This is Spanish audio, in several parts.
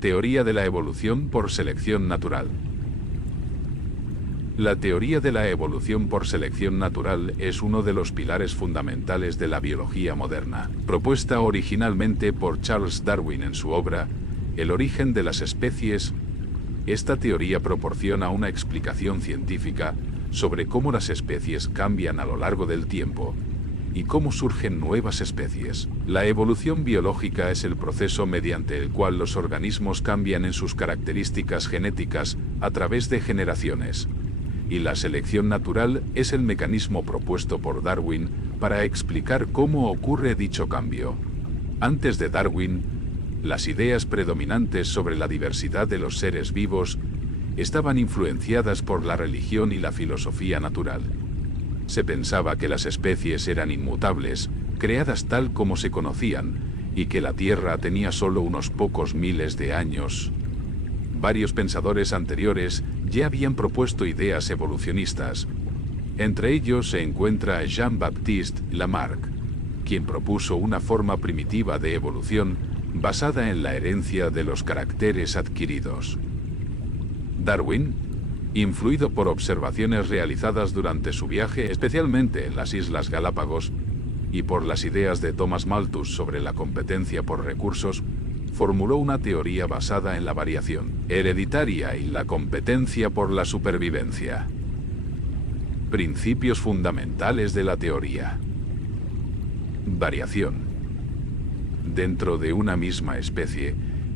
Teoría de la evolución por selección natural. La teoría de la evolución por selección natural es uno de los pilares fundamentales de la biología moderna, propuesta originalmente por Charles Darwin en su obra El origen de las especies. Esta teoría proporciona una explicación científica sobre cómo las especies cambian a lo largo del tiempo y cómo surgen nuevas especies. La evolución biológica es el proceso mediante el cual los organismos cambian en sus características genéticas a través de generaciones. Y la selección natural es el mecanismo propuesto por Darwin para explicar cómo ocurre dicho cambio. Antes de Darwin, las ideas predominantes sobre la diversidad de los seres vivos estaban influenciadas por la religión y la filosofía natural. Se pensaba que las especies eran inmutables, creadas tal como se conocían, y que la Tierra tenía solo unos pocos miles de años. Varios pensadores anteriores ya habían propuesto ideas evolucionistas. Entre ellos se encuentra Jean-Baptiste Lamarck, quien propuso una forma primitiva de evolución basada en la herencia de los caracteres adquiridos. Darwin, influido por observaciones realizadas durante su viaje, especialmente en las Islas Galápagos, y por las ideas de Thomas Malthus sobre la competencia por recursos, formuló una teoría basada en la variación hereditaria y la competencia por la supervivencia. Principios fundamentales de la teoría. Variación. Dentro de una misma especie,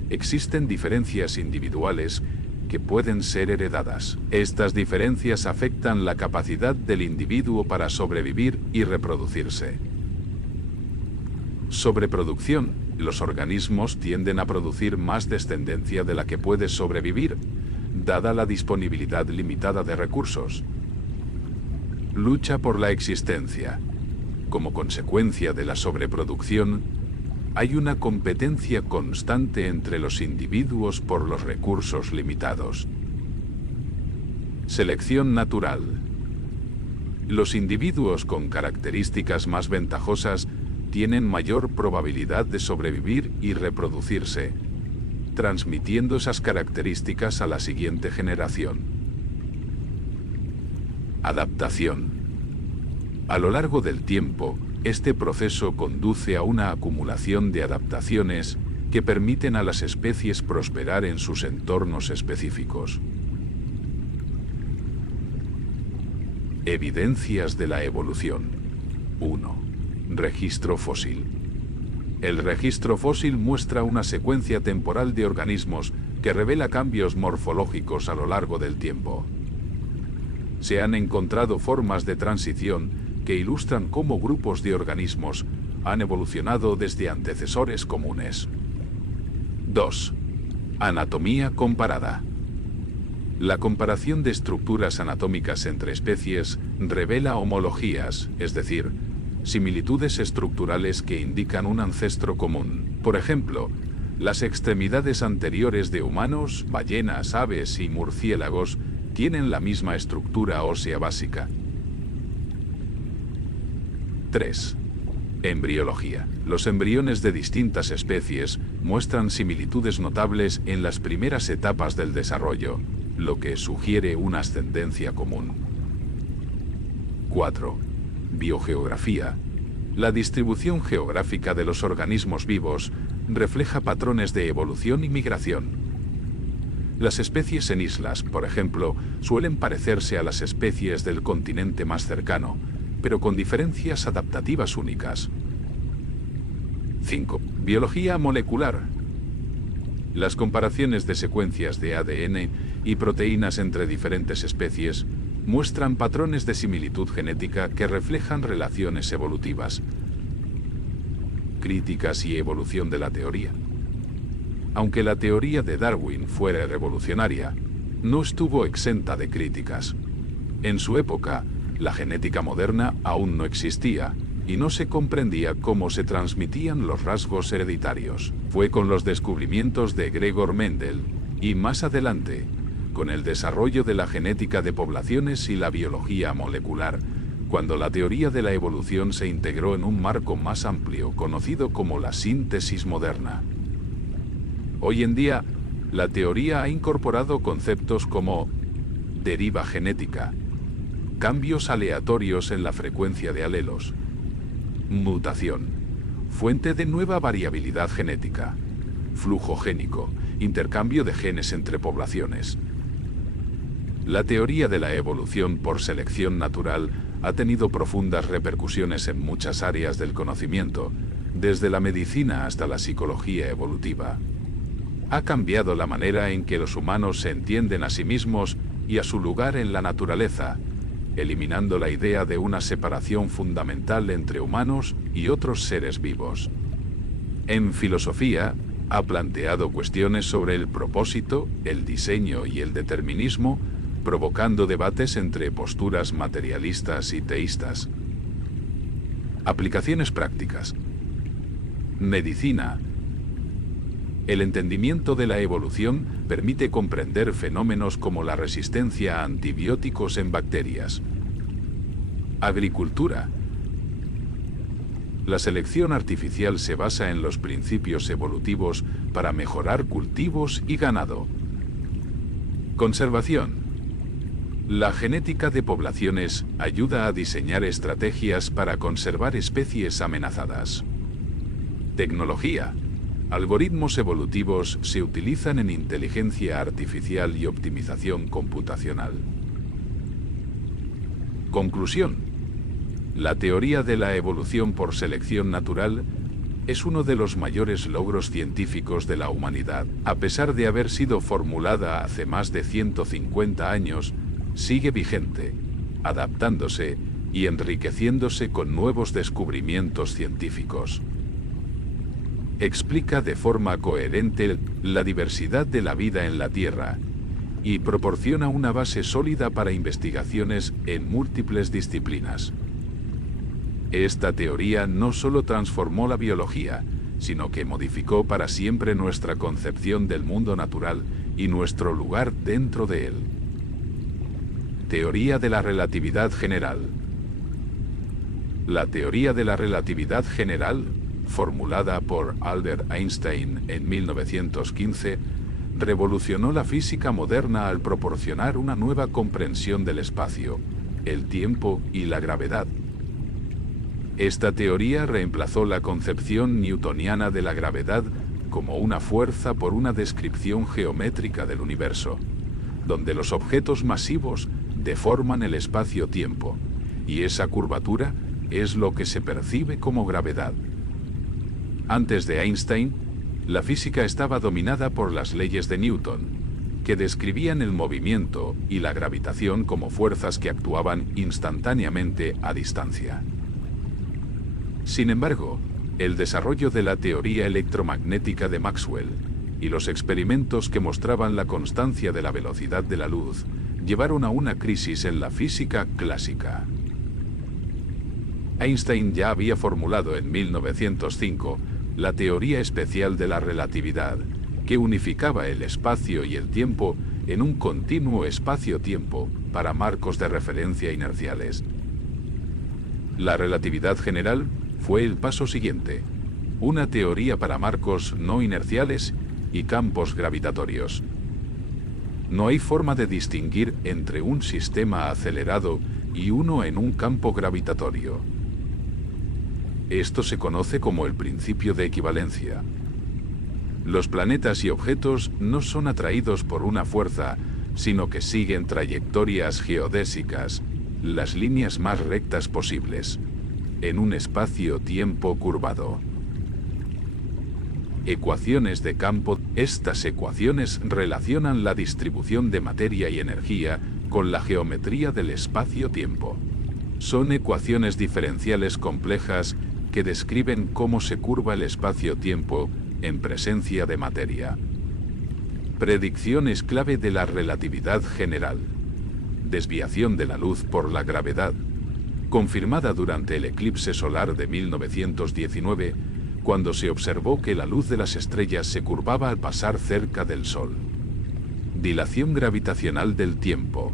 existen diferencias individuales que pueden ser heredadas. Estas diferencias afectan la capacidad del individuo para sobrevivir y reproducirse. Sobreproducción. Los organismos tienden a producir más descendencia de la que puede sobrevivir, dada la disponibilidad limitada de recursos. Lucha por la existencia. Como consecuencia de la sobreproducción, hay una competencia constante entre los individuos por los recursos limitados. Selección natural. Los individuos con características más ventajosas tienen mayor probabilidad de sobrevivir y reproducirse, transmitiendo esas características a la siguiente generación. Adaptación. A lo largo del tiempo, este proceso conduce a una acumulación de adaptaciones que permiten a las especies prosperar en sus entornos específicos. Evidencias de la evolución. 1. Registro fósil. El registro fósil muestra una secuencia temporal de organismos que revela cambios morfológicos a lo largo del tiempo. Se han encontrado formas de transición que ilustran cómo grupos de organismos han evolucionado desde antecesores comunes. 2. Anatomía comparada. La comparación de estructuras anatómicas entre especies revela homologías, es decir, similitudes estructurales que indican un ancestro común. Por ejemplo, las extremidades anteriores de humanos, ballenas, aves y murciélagos tienen la misma estructura ósea básica. 3. Embriología. Los embriones de distintas especies muestran similitudes notables en las primeras etapas del desarrollo, lo que sugiere una ascendencia común. 4. Biogeografía. La distribución geográfica de los organismos vivos refleja patrones de evolución y migración. Las especies en islas, por ejemplo, suelen parecerse a las especies del continente más cercano, pero con diferencias adaptativas únicas. 5. Biología molecular. Las comparaciones de secuencias de ADN y proteínas entre diferentes especies muestran patrones de similitud genética que reflejan relaciones evolutivas. Críticas y evolución de la teoría. Aunque la teoría de Darwin fuera revolucionaria, no estuvo exenta de críticas. En su época, la genética moderna aún no existía y no se comprendía cómo se transmitían los rasgos hereditarios. Fue con los descubrimientos de Gregor Mendel y más adelante, con el desarrollo de la genética de poblaciones y la biología molecular, cuando la teoría de la evolución se integró en un marco más amplio conocido como la síntesis moderna. Hoy en día, La teoría ha incorporado conceptos como deriva genética, cambios aleatorios en la frecuencia de alelos, mutación, fuente de nueva variabilidad genética, flujo génico, intercambio de genes entre poblaciones. La teoría de la evolución por selección natural ha tenido profundas repercusiones en muchas áreas del conocimiento, desde la medicina hasta la psicología evolutiva. Ha cambiado la manera en que los humanos se entienden a sí mismos y a su lugar en la naturaleza, eliminando la idea de una separación fundamental entre humanos y otros seres vivos. En filosofía, ha planteado cuestiones sobre el propósito, el diseño y el determinismo, provocando debates entre posturas materialistas y teístas. Aplicaciones prácticas. Medicina. El entendimiento de la evolución permite comprender fenómenos como la resistencia a antibióticos en bacterias. Agricultura. La selección artificial se basa en los principios evolutivos para mejorar cultivos y ganado. Conservación. La genética de poblaciones ayuda a diseñar estrategias para conservar especies amenazadas. Tecnología. Algoritmos evolutivos se utilizan en inteligencia artificial y optimización computacional. Conclusión. La teoría de la evolución por selección natural es uno de los mayores logros científicos de la humanidad. A pesar de haber sido formulada hace más de 150 años, sigue vigente, adaptándose y enriqueciéndose con nuevos descubrimientos científicos. Explica de forma coherente la diversidad de la vida en la Tierra y proporciona una base sólida para investigaciones en múltiples disciplinas. Esta teoría no solo transformó la biología, sino que modificó para siempre nuestra concepción del mundo natural y nuestro lugar dentro de él. Teoría de la relatividad general. La teoría de la relatividad general, formulada por Albert Einstein en 1915, revolucionó la física moderna al proporcionar una nueva comprensión del espacio, el tiempo y la gravedad. Esta teoría reemplazó la concepción newtoniana de la gravedad como una fuerza por una descripción geométrica del universo, donde los objetos masivos deforman el espacio-tiempo, y esa curvatura es lo que se percibe como gravedad. Antes de Einstein, la física estaba dominada por las leyes de Newton, que describían el movimiento y la gravitación como fuerzas que actuaban instantáneamente a distancia. Sin embargo, el desarrollo de la teoría electromagnética de Maxwell y los experimentos que mostraban la constancia de la velocidad de la luz llevaron a una crisis en la física clásica. Einstein ya había formulado en 1905 la teoría especial de la relatividad, que unificaba el espacio y el tiempo en un continuo espacio-tiempo para marcos de referencia inerciales. La relatividad general fue el paso siguiente, una teoría para marcos no inerciales y campos gravitatorios. No hay forma de distinguir entre un sistema acelerado y uno en un campo gravitatorio. Esto se conoce como el principio de equivalencia. Los planetas y objetos no son atraídos por una fuerza, sino que siguen trayectorias geodésicas, las líneas más rectas posibles, en un espacio-tiempo curvado. Ecuaciones de campo. Estas ecuaciones relacionan la distribución de materia y energía con la geometría del espacio-tiempo. Son ecuaciones diferenciales complejas que describen cómo se curva el espacio-tiempo en presencia de materia. Predicciones clave de la relatividad general. Desviación de la luz por la gravedad, confirmada durante el eclipse solar de 1919, cuando se observó que la luz de las estrellas se curvaba al pasar cerca del Sol. Dilación gravitacional del tiempo.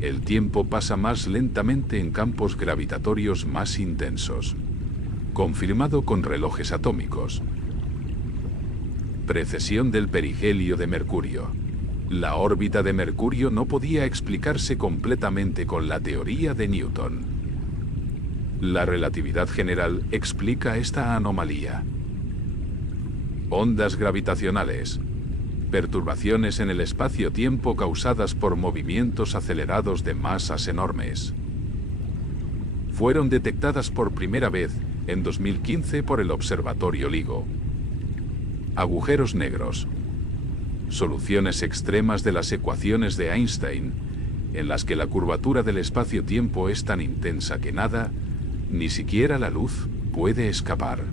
El tiempo pasa más lentamente en campos gravitatorios más intensos. Confirmado con relojes atómicos. Precesión del perihelio de Mercurio. La órbita de Mercurio no podía explicarse completamente con la teoría de Newton. La relatividad general explica esta anomalía. Ondas gravitacionales. Perturbaciones en el espacio-tiempo causadas por movimientos acelerados de masas enormes. Fueron detectadas por primera vez en 2015 por el Observatorio LIGO. Agujeros negros. Soluciones extremas de las ecuaciones de Einstein, en las que la curvatura del espacio-tiempo es tan intensa que nada, ni siquiera la luz, puede escapar.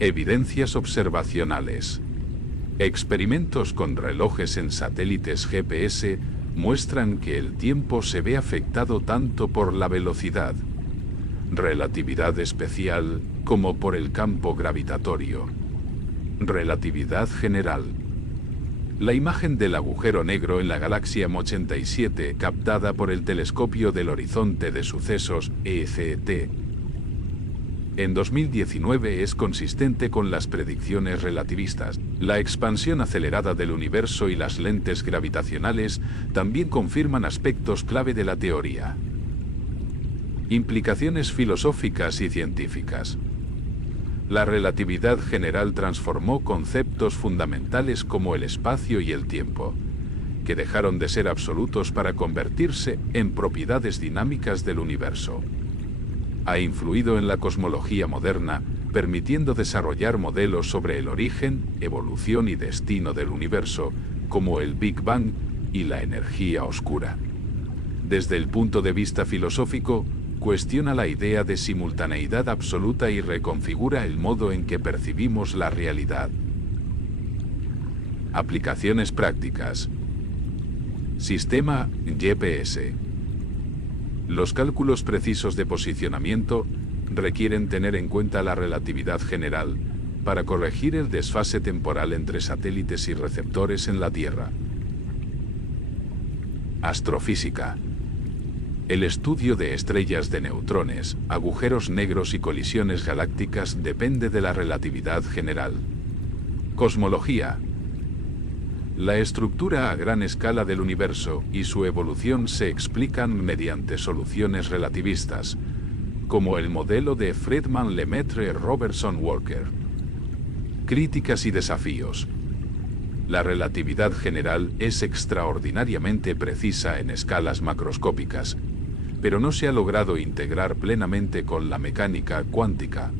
Evidencias observacionales. Experimentos con relojes en satélites GPS muestran que el tiempo se ve afectado tanto por la velocidad, relatividad especial, como por el campo gravitatorio. Relatividad general. La imagen del agujero negro en la galaxia M87 captada por el telescopio del Horizonte de Sucesos ECT en 2019 es consistente con las predicciones relativistas. La expansión acelerada del universo y las lentes gravitacionales también confirman aspectos clave de la teoría. Implicaciones filosóficas y científicas. La relatividad general transformó conceptos fundamentales como el espacio y el tiempo, que dejaron de ser absolutos para convertirse en propiedades dinámicas del universo. Ha influido en la cosmología moderna, permitiendo desarrollar modelos sobre el origen, evolución y destino del universo, como el Big Bang y la energía oscura. Desde el punto de vista filosófico, cuestiona la idea de simultaneidad absoluta y reconfigura el modo en que percibimos la realidad. Aplicaciones prácticas. Sistema GPS. Los cálculos precisos de posicionamiento requieren tener en cuenta la relatividad general para corregir el desfase temporal entre satélites y receptores en la Tierra. Astrofísica. El estudio de estrellas de neutrones, agujeros negros y colisiones galácticas depende de la relatividad general. Cosmología. La estructura a gran escala del universo y su evolución se explican mediante soluciones relativistas, como el modelo de Friedmann-Lemaitre-Robertson-Walker. Críticas y desafíos. La relatividad general es extraordinariamente precisa en escalas macroscópicas, pero no se ha logrado integrar plenamente con la mecánica cuántica.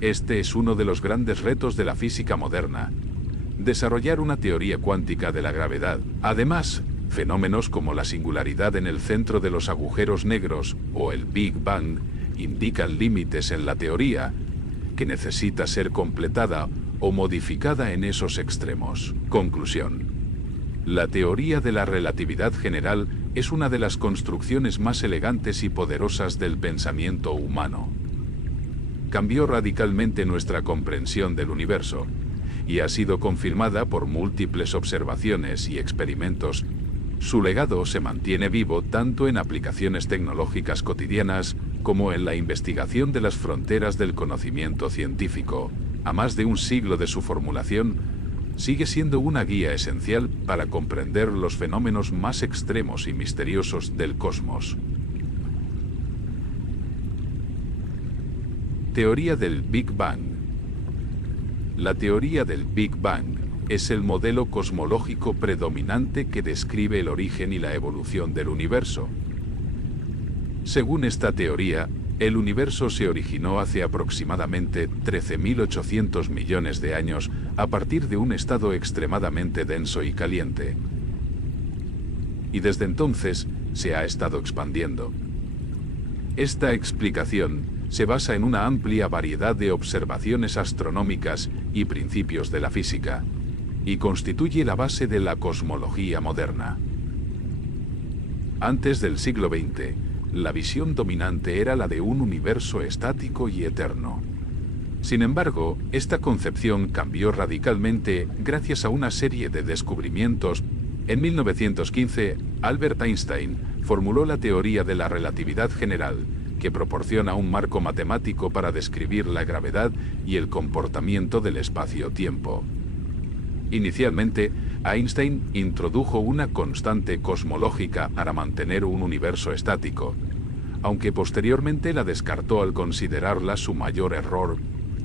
Este es uno de los grandes retos de la física moderna: desarrollar una teoría cuántica de la gravedad. Además, fenómenos como la singularidad en el centro de los agujeros negros o el Big Bang indican límites en la teoría que necesita ser completada o modificada en esos extremos. Conclusión. La teoría de la relatividad general es una de las construcciones más elegantes y poderosas del pensamiento humano. Cambió radicalmente nuestra comprensión del universo y ha sido confirmada por múltiples observaciones y experimentos. Su legado se mantiene vivo tanto en aplicaciones tecnológicas cotidianas como en la investigación de las fronteras del conocimiento científico. A más de un siglo de su formulación, sigue siendo una guía esencial para comprender los fenómenos más extremos y misteriosos del cosmos. Teoría del Big Bang. La teoría del Big Bang es el modelo cosmológico predominante que describe el origen y la evolución del universo. Según esta teoría, el universo se originó hace aproximadamente 13.800 millones de años a partir de un estado extremadamente denso y caliente. Y desde entonces se ha estado expandiendo. Esta explicación se basa en una amplia variedad de observaciones astronómicas y principios de la física, y constituye la base de la cosmología moderna. Antes del siglo XX, la visión dominante era la de un universo estático y eterno. Sin embargo, esta concepción cambió radicalmente gracias a una serie de descubrimientos. En 1915, Albert Einstein formuló la teoría de la relatividad general, que proporciona un marco matemático para describir la gravedad y el comportamiento del espacio-tiempo. Inicialmente, Einstein introdujo una constante cosmológica para mantener un universo estático, aunque posteriormente la descartó al considerarla su mayor error.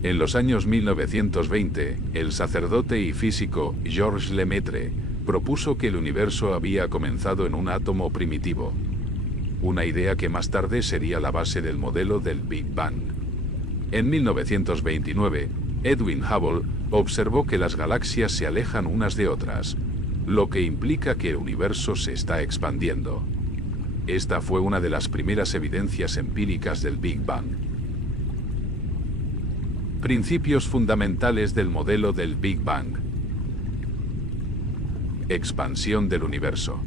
En los años 1920, el sacerdote y físico Georges Lemaitre propuso que el universo había comenzado en un átomo primitivo, una idea que más tarde sería la base del modelo del Big Bang. En 1929, Edwin Hubble observó que las galaxias se alejan unas de otras, lo que implica que el universo se está expandiendo. Esta fue una de las primeras evidencias empíricas del Big Bang. Principios fundamentales del modelo del Big Bang. Expansión del universo.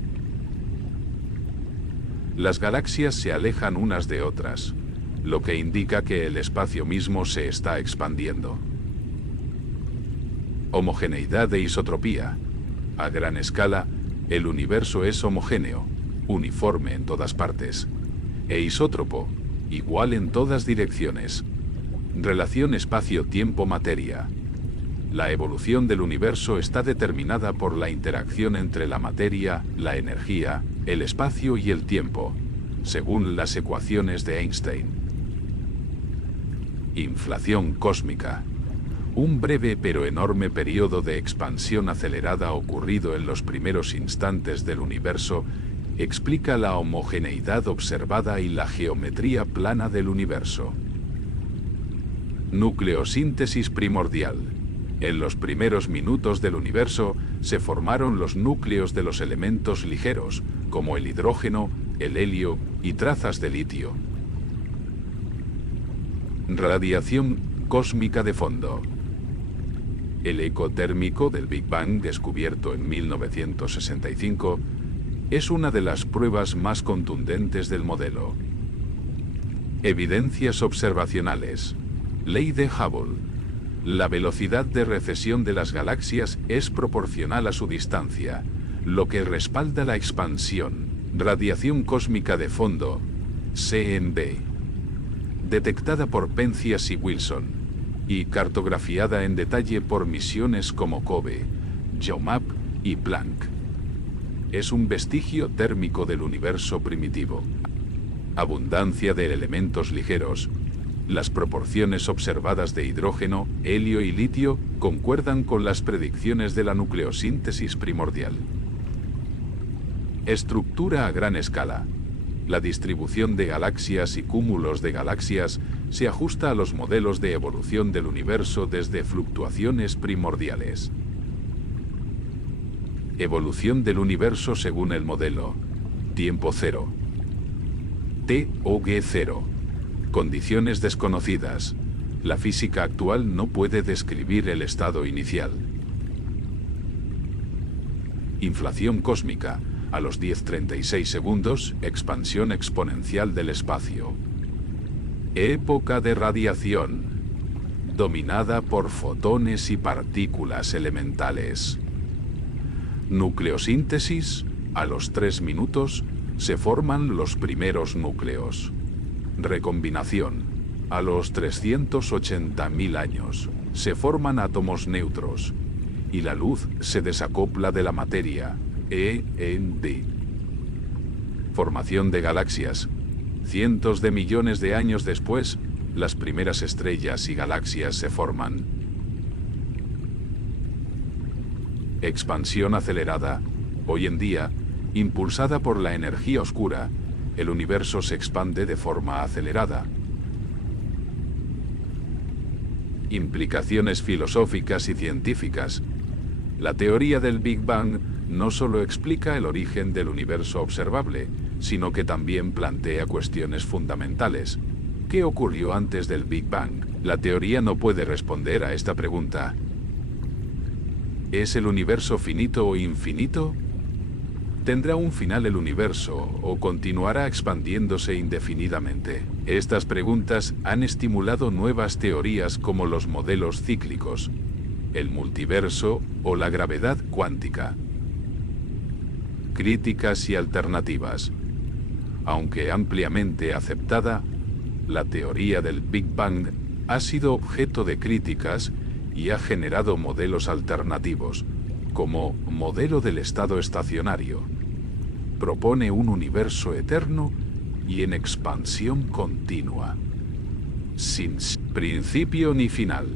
Las galaxias se alejan unas de otras, lo que indica que el espacio mismo se está expandiendo. Homogeneidad e isotropía. A gran escala, el universo es homogéneo, uniforme en todas partes, e isótropo, igual en todas direcciones. Relación espacio-tiempo-materia. La evolución del universo está determinada por la interacción entre la materia, la energía, el espacio y el tiempo, según las ecuaciones de Einstein. Inflación cósmica. Un breve pero enorme periodo de expansión acelerada ocurrido en los primeros instantes del universo explica la homogeneidad observada y la geometría plana del universo. Nucleosíntesis primordial. En los primeros minutos del universo se formaron los núcleos de los elementos ligeros, como el hidrógeno, el helio y trazas de litio. Radiación cósmica de fondo. El eco térmico del Big Bang, descubierto en 1965, es una de las pruebas más contundentes del modelo. Evidencias observacionales. Ley de Hubble. La velocidad de recesión de las galaxias es proporcional a su distancia, lo que respalda la expansión. Radiación cósmica de fondo, CMB. Detectada por Penzias y Wilson, y cartografiada en detalle por misiones como COBE, GEOMAP y Planck. Es un vestigio térmico del universo primitivo. Abundancia de elementos ligeros. Las proporciones observadas de hidrógeno, helio y litio concuerdan con las predicciones de la nucleosíntesis primordial. Estructura a gran escala. La distribución de galaxias y cúmulos de galaxias se ajusta a los modelos de evolución del universo desde fluctuaciones primordiales. Evolución del universo según el modelo. Tiempo cero. T o G0. Condiciones desconocidas. La física actual no puede describir el estado inicial. Inflación cósmica. A los 10:36 segundos, expansión exponencial del espacio. Época de radiación. Dominada por fotones y partículas elementales. Nucleosíntesis. A los 3 minutos, se forman los primeros núcleos. Recombinación. A los 380.000 años, se forman átomos neutros, y la luz se desacopla de la materia, END. Formación de galaxias. Cientos de millones de años después, las primeras estrellas y galaxias se forman. Expansión acelerada. Hoy en día, impulsada por la energía oscura, el universo se expande de forma acelerada. Implicaciones filosóficas y científicas. La teoría del Big Bang no solo explica el origen del universo observable, sino que también plantea cuestiones fundamentales. ¿Qué ocurrió antes del Big Bang? La teoría no puede responder a esta pregunta. ¿Es el universo finito o infinito? ¿Tendrá un final el universo o continuará expandiéndose indefinidamente? Estas preguntas han estimulado nuevas teorías como los modelos cíclicos, el multiverso o la gravedad cuántica. Críticas y alternativas. Aunque ampliamente aceptada, La teoría del Big Bang ha sido objeto de críticas y ha generado modelos alternativos, como modelo del estado estacionario. Propone un universo eterno y en expansión continua, sin principio ni final.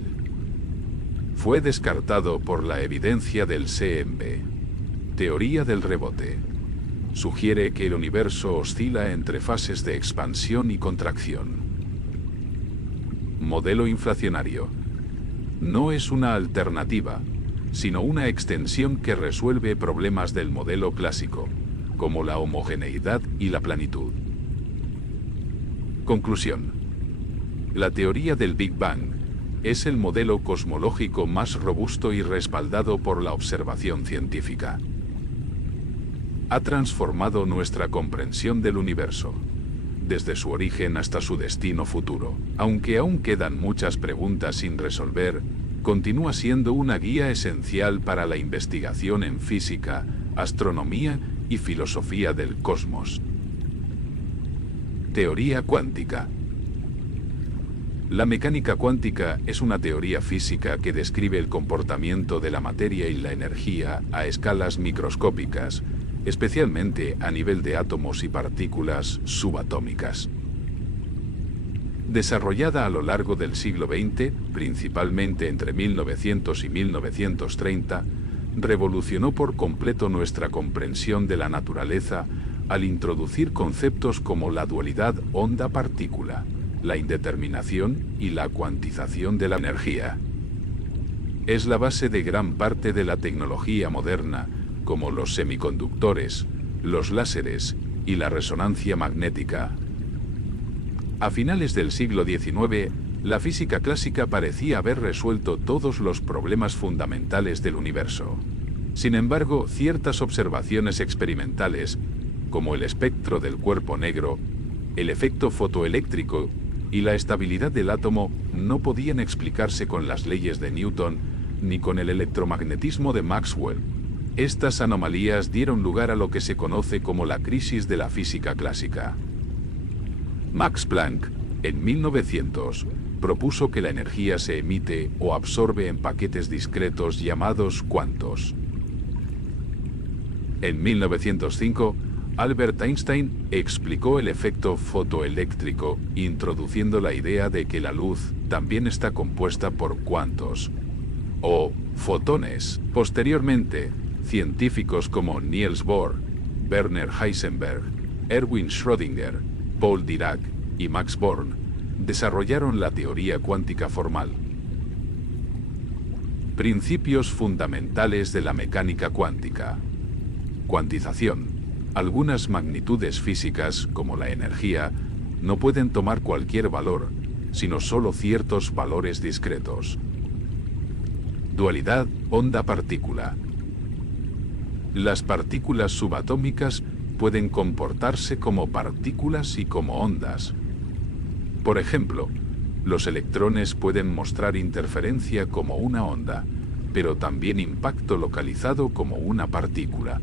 Fue descartado por la evidencia del CMB. Teoría del rebote. Sugiere que el universo oscila entre fases de expansión y contracción. Modelo inflacionario. No es una alternativa, sino una extensión que resuelve problemas del modelo clásico, como la homogeneidad y la planitud. Conclusión. La teoría del Big Bang es el modelo cosmológico más robusto y respaldado por la observación científica. Ha transformado nuestra comprensión del universo, desde su origen hasta su destino futuro. Aunque aún quedan muchas preguntas sin resolver, continúa siendo una guía esencial para la investigación en física, astronomía y filosofía del cosmos. Teoría cuántica. La mecánica cuántica es una teoría física que describe el comportamiento de la materia y la energía a escalas microscópicas, especialmente a nivel de átomos y partículas subatómicas. Desarrollada a lo largo del siglo XX, principalmente entre 1900 y 1930, revolucionó por completo nuestra comprensión de la naturaleza al introducir conceptos como la dualidad onda-partícula, la indeterminación y la cuantización de la energía. Es la base de gran parte de la tecnología moderna, como los semiconductores, los láseres y la resonancia magnética. A finales del siglo XIX, la física clásica parecía haber resuelto todos los problemas fundamentales del universo. Sin embargo, ciertas observaciones experimentales, como el espectro del cuerpo negro, el efecto fotoeléctrico y la estabilidad del átomo, no podían explicarse con las leyes de Newton ni con el electromagnetismo de Maxwell. Estas anomalías dieron lugar a lo que se conoce como la crisis de la física clásica. Max Planck, en 1900, propuso que la energía se emite o absorbe en paquetes discretos llamados cuantos. En 1905, Albert Einstein explicó el efecto fotoeléctrico, introduciendo la idea de que la luz también está compuesta por cuantos, o fotones. Posteriormente, científicos como Niels Bohr, Werner Heisenberg, Erwin Schrödinger, Paul Dirac y Max Born desarrollaron la teoría cuántica formal. Principios fundamentales de la mecánica cuántica. Cuantización. Algunas magnitudes físicas, como la energía, no pueden tomar cualquier valor, sino solo ciertos valores discretos. Dualidad onda-partícula. Las partículas subatómicas pueden comportarse como partículas y como ondas. Por ejemplo, los electrones pueden mostrar interferencia como una onda, pero también impacto localizado como una partícula.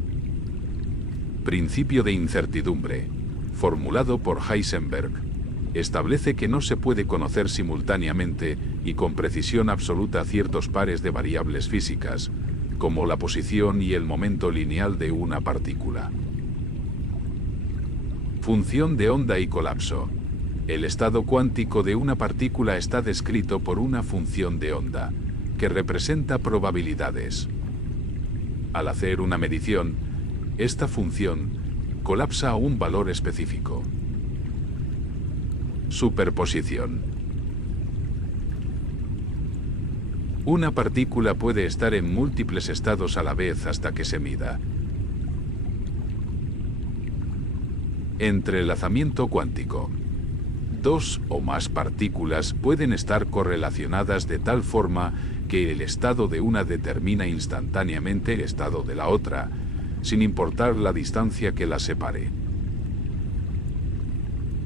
Principio de incertidumbre, formulado por Heisenberg, establece que no se puede conocer simultáneamente y con precisión absoluta ciertos pares de variables físicas, como la posición y el momento lineal de una partícula. Función de onda y colapso. El estado cuántico de una partícula está descrito por una función de onda, que representa probabilidades. Al hacer una medición, esta función colapsa a un valor específico. Superposición. Una partícula puede estar en múltiples estados a la vez hasta que se mida. Entrelazamiento cuántico. Dos o más partículas pueden estar correlacionadas de tal forma que el estado de una determina instantáneamente el estado de la otra, sin importar la distancia que las separe.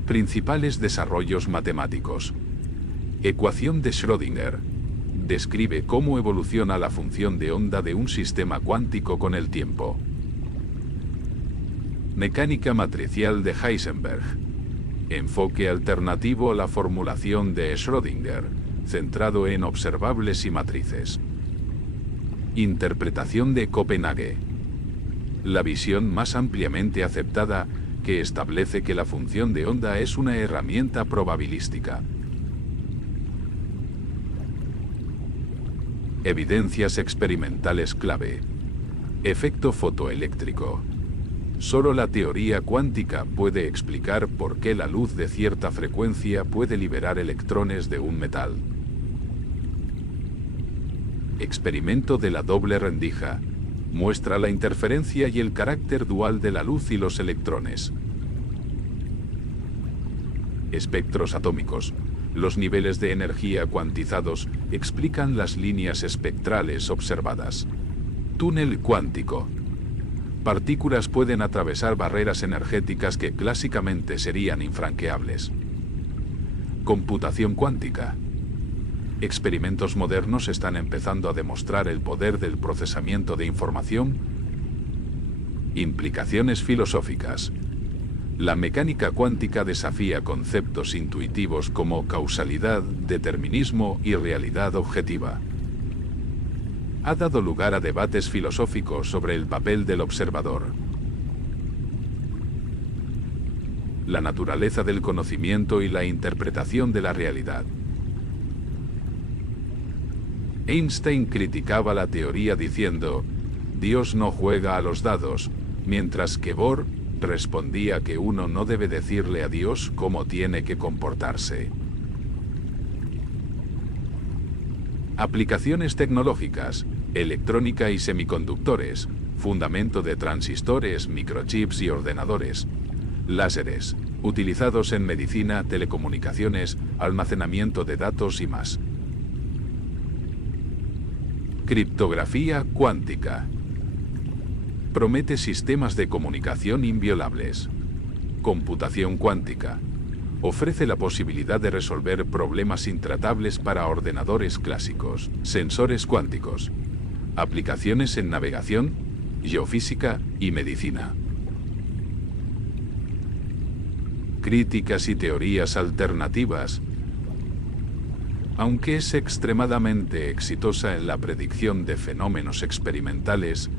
Principales desarrollos matemáticos. Ecuación de Schrödinger. Describe cómo evoluciona la función de onda de un sistema cuántico con el tiempo. Mecánica matricial de Heisenberg. Enfoque alternativo a la formulación de Schrödinger, centrado en observables y matrices. Interpretación de Copenhague. La visión más ampliamente aceptada que establece que la función de onda es una herramienta probabilística. Evidencias experimentales clave. Efecto fotoeléctrico. Solo la teoría cuántica puede explicar por qué la luz de cierta frecuencia puede liberar electrones de un metal. Experimento de la doble rendija. Muestra la interferencia y el carácter dual de la luz y los electrones. Espectros atómicos. Los niveles de energía cuantizados explican las líneas espectrales observadas. Túnel cuántico. Partículas pueden atravesar barreras energéticas que clásicamente serían infranqueables. Computación cuántica. Experimentos modernos están empezando a demostrar el poder del procesamiento de información. Implicaciones filosóficas. La mecánica cuántica desafía conceptos intuitivos como causalidad, determinismo y realidad objetiva. Ha dado lugar a debates filosóficos sobre el papel del observador. La naturaleza del conocimiento y la interpretación de la realidad. Einstein criticaba la teoría diciendo, Dios no juega a los dados, mientras que Bohr respondía que uno no debe decirle a Dios cómo tiene que comportarse. Aplicaciones tecnológicas, electrónica y semiconductores, fundamento de transistores, microchips y ordenadores, láseres, utilizados en medicina, telecomunicaciones, almacenamiento de datos y más. Criptografía cuántica. Promete sistemas de comunicación inviolables. Computación cuántica. Ofrece la posibilidad de resolver problemas intratables para ordenadores clásicos. Sensores cuánticos. Aplicaciones en navegación, geofísica y medicina. Críticas y teorías alternativas. Aunque es extremadamente exitosa en la predicción de fenómenos experimentales,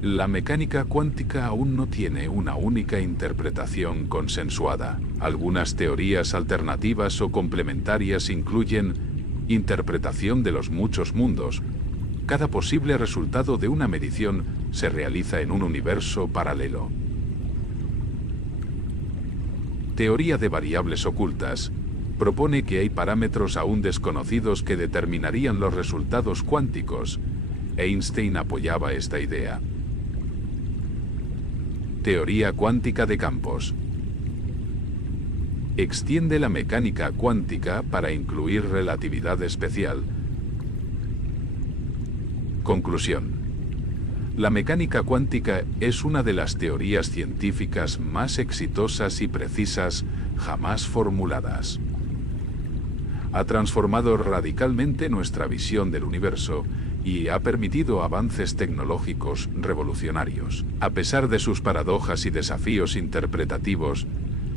la mecánica cuántica aún no tiene una única interpretación consensuada. Algunas teorías alternativas o complementarias incluyen interpretación de los muchos mundos. Cada posible resultado de una medición se realiza en un universo paralelo. Teoría de variables ocultas. Propone que hay parámetros aún desconocidos que determinarían los resultados cuánticos. Einstein apoyaba esta idea. Teoría cuántica de campos. Extiende la mecánica cuántica para incluir relatividad especial. Conclusión. La mecánica cuántica es una de las teorías científicas más exitosas y precisas jamás formuladas. Ha transformado radicalmente nuestra visión del universo y ha permitido avances tecnológicos revolucionarios. A pesar de sus paradojas y desafíos interpretativos,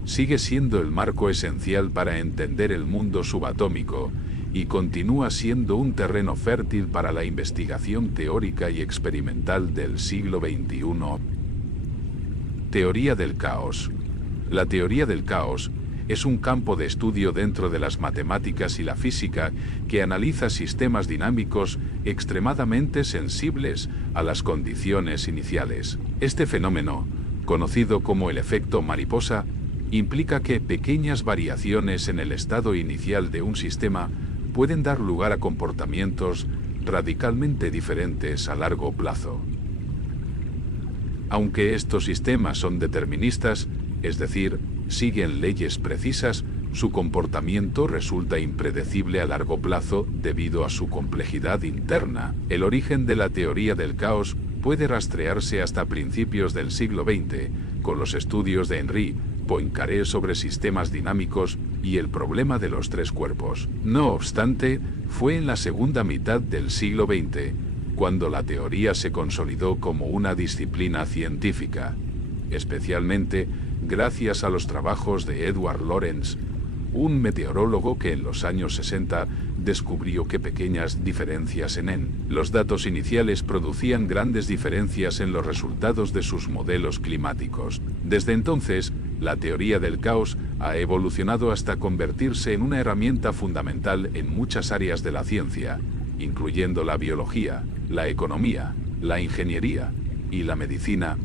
sigue siendo el marco esencial para entender el mundo subatómico y continúa siendo un terreno fértil para la investigación teórica y experimental del siglo XXI. Teoría del caos. La teoría del caos es un campo de estudio dentro de las matemáticas y la física que analiza sistemas dinámicos extremadamente sensibles a las condiciones iniciales. Este fenómeno, conocido como el efecto mariposa, implica que pequeñas variaciones en el estado inicial de un sistema pueden dar lugar a comportamientos radicalmente diferentes a largo plazo. Aunque estos sistemas son deterministas, es decir, siguen leyes precisas, su comportamiento resulta impredecible a largo plazo debido a su complejidad interna. El origen de la teoría del caos puede rastrearse hasta principios del siglo XX, con los estudios de Henri Poincaré sobre sistemas dinámicos y el problema de los tres cuerpos. No obstante, fue en la segunda mitad del siglo XX cuando la teoría se consolidó como una disciplina científica, especialmente gracias a los trabajos de Edward Lorenz, un meteorólogo que en los años 60 descubrió que pequeñas diferencias en los datos iniciales producían grandes diferencias en los resultados de sus modelos climáticos. Desde entonces, la teoría del caos ha evolucionado hasta convertirse en una herramienta fundamental en muchas áreas de la ciencia, incluyendo la biología, la economía, la ingeniería y la medicina.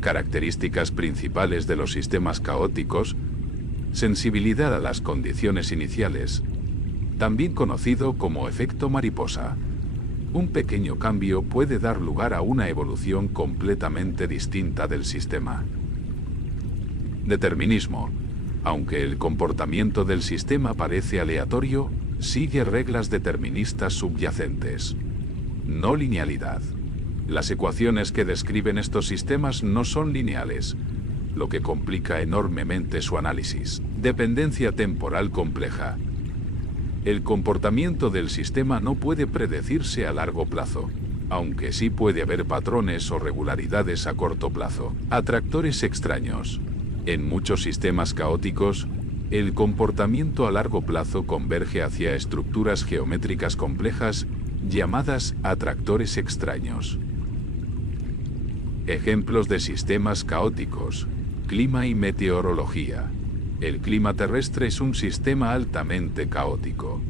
Características principales de los sistemas caóticos: sensibilidad a las condiciones iniciales, también conocido como efecto mariposa. Un pequeño cambio puede dar lugar a una evolución completamente distinta del sistema. Determinismo. Aunque el comportamiento del sistema parece aleatorio, sigue reglas deterministas subyacentes. No linealidad. Las ecuaciones que describen estos sistemas no son lineales, lo que complica enormemente su análisis. Dependencia temporal compleja. El comportamiento del sistema no puede predecirse a largo plazo, aunque sí puede haber patrones o regularidades a corto plazo. Atractores extraños. En muchos sistemas caóticos, el comportamiento a largo plazo converge hacia estructuras geométricas complejas llamadas atractores extraños. Ejemplos de sistemas caóticos: clima y meteorología. El clima terrestre es un sistema altamente caótico.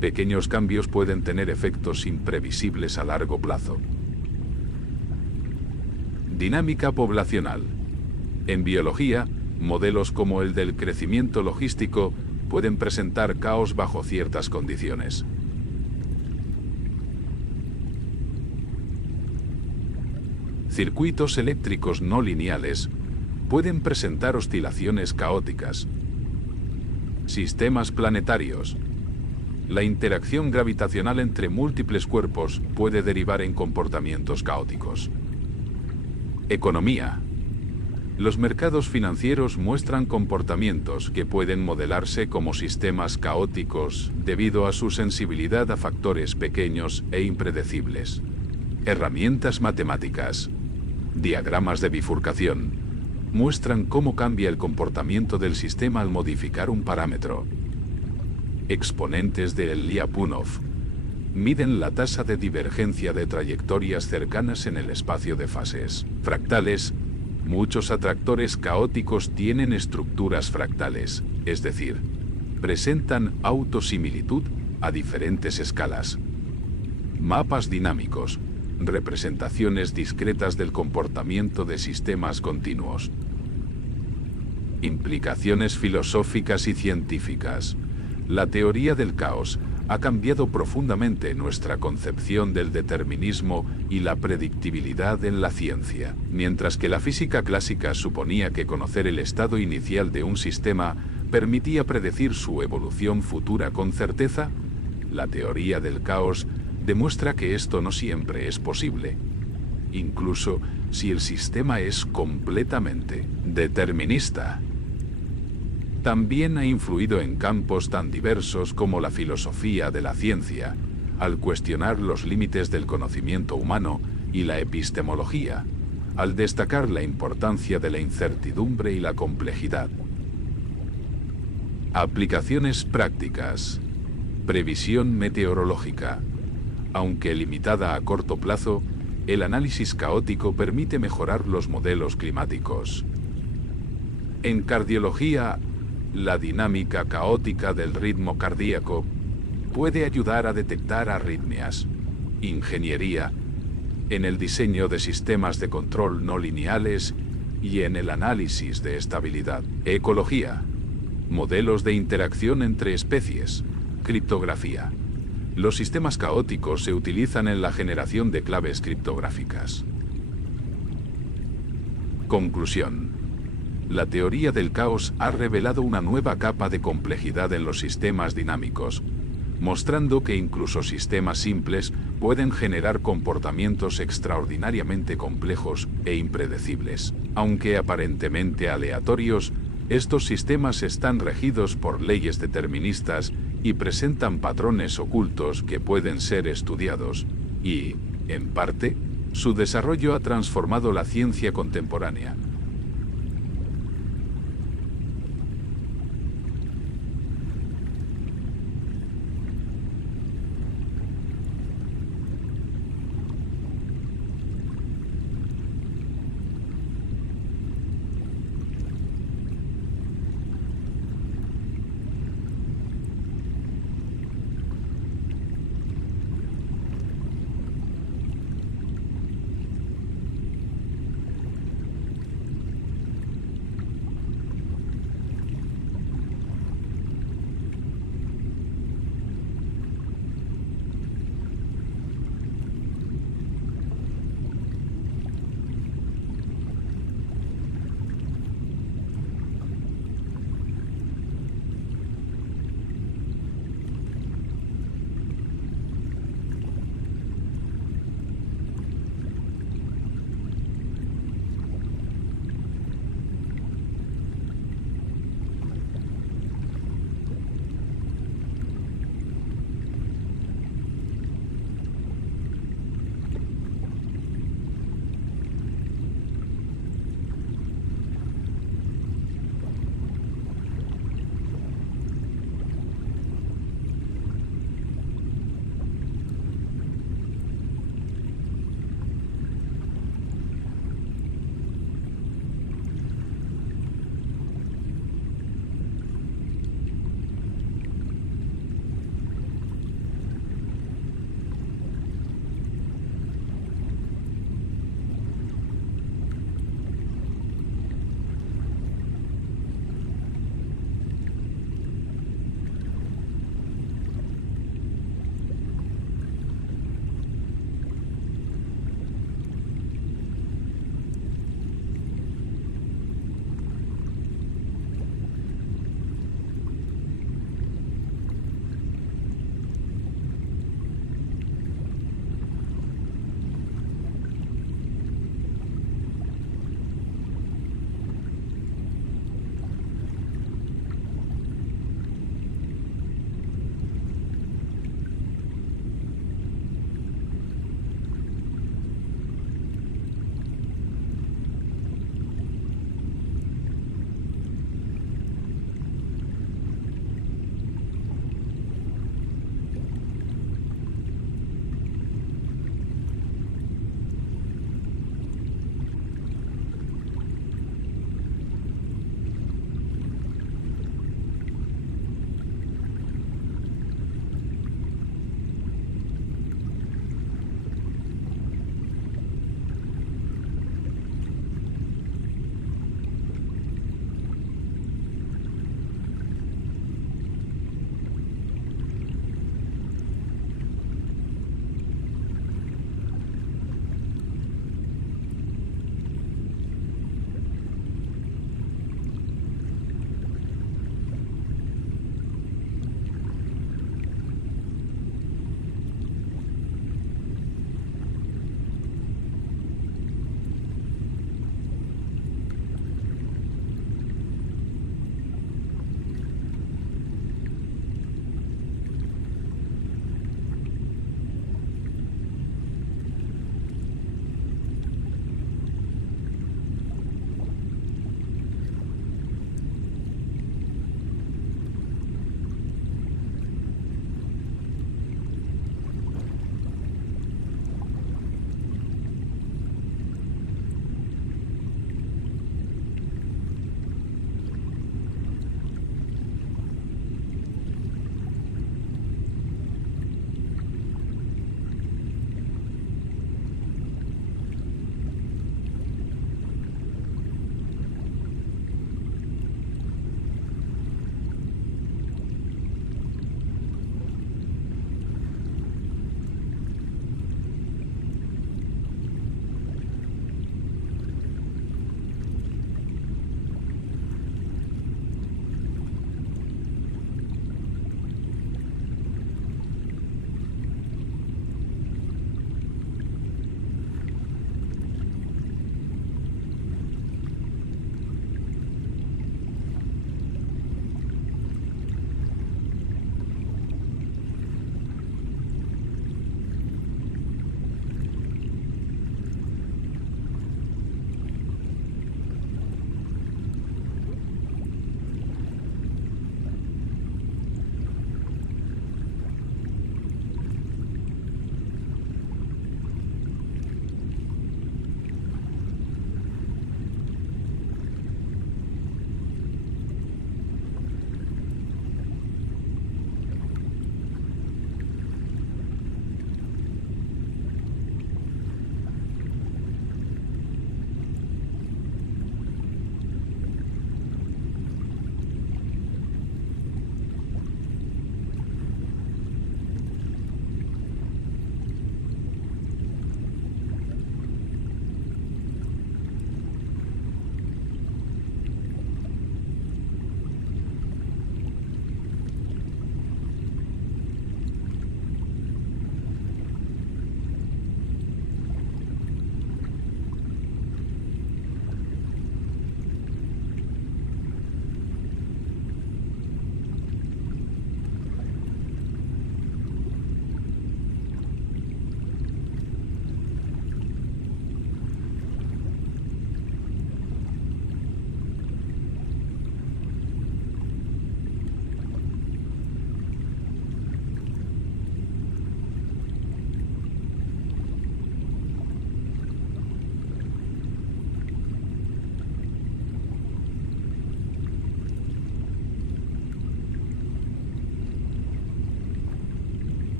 Pequeños cambios pueden tener efectos imprevisibles a largo plazo. Dinámica poblacional. En biología, modelos como el del crecimiento logístico pueden presentar caos bajo ciertas condiciones. Circuitos eléctricos no lineales pueden presentar oscilaciones caóticas. Sistemas planetarios. La interacción gravitacional entre múltiples cuerpos puede derivar en comportamientos caóticos. Economía. Los mercados financieros muestran comportamientos que pueden modelarse como sistemas caóticos debido a su sensibilidad a factores pequeños e impredecibles. Herramientas matemáticas. Diagramas de bifurcación muestran cómo cambia el comportamiento del sistema al modificar un parámetro. Exponentes de Lyapunov miden la tasa de divergencia de trayectorias cercanas en el espacio de fases. Fractales. Muchos atractores caóticos tienen estructuras fractales, es decir, presentan autosimilitud a diferentes escalas. Mapas dinámicos. Representaciones discretas del comportamiento de sistemas continuos. Implicaciones filosóficas y científicas. La teoría del caos ha cambiado profundamente nuestra concepción del determinismo y la predictibilidad en la ciencia. Mientras que la física clásica suponía que conocer el estado inicial de un sistema permitía predecir su evolución futura con certeza, la teoría del caos demuestra que esto no siempre es posible, incluso si el sistema es completamente determinista. También ha influido en campos tan diversos como la filosofía de la ciencia, al cuestionar los límites del conocimiento humano y la epistemología, al destacar la importancia de la incertidumbre y la complejidad. Aplicaciones prácticas. Previsión meteorológica. Aunque limitada a corto plazo, el análisis caótico permite mejorar los modelos climáticos. En cardiología, la dinámica caótica del ritmo cardíaco puede ayudar a detectar arritmias. Ingeniería, en el diseño de sistemas de control no lineales y en el análisis de estabilidad. Ecología, modelos de interacción entre especies. Criptografía. Los sistemas caóticos se utilizan en la generación de claves criptográficas. Conclusión. La teoría del caos ha revelado una nueva capa de complejidad en los sistemas dinámicos, mostrando que incluso sistemas simples pueden generar comportamientos extraordinariamente complejos e impredecibles. Aunque aparentemente aleatorios, estos sistemas están regidos por leyes deterministas y presentan patrones ocultos que pueden ser estudiados y, en parte, Su desarrollo ha transformado la ciencia contemporánea.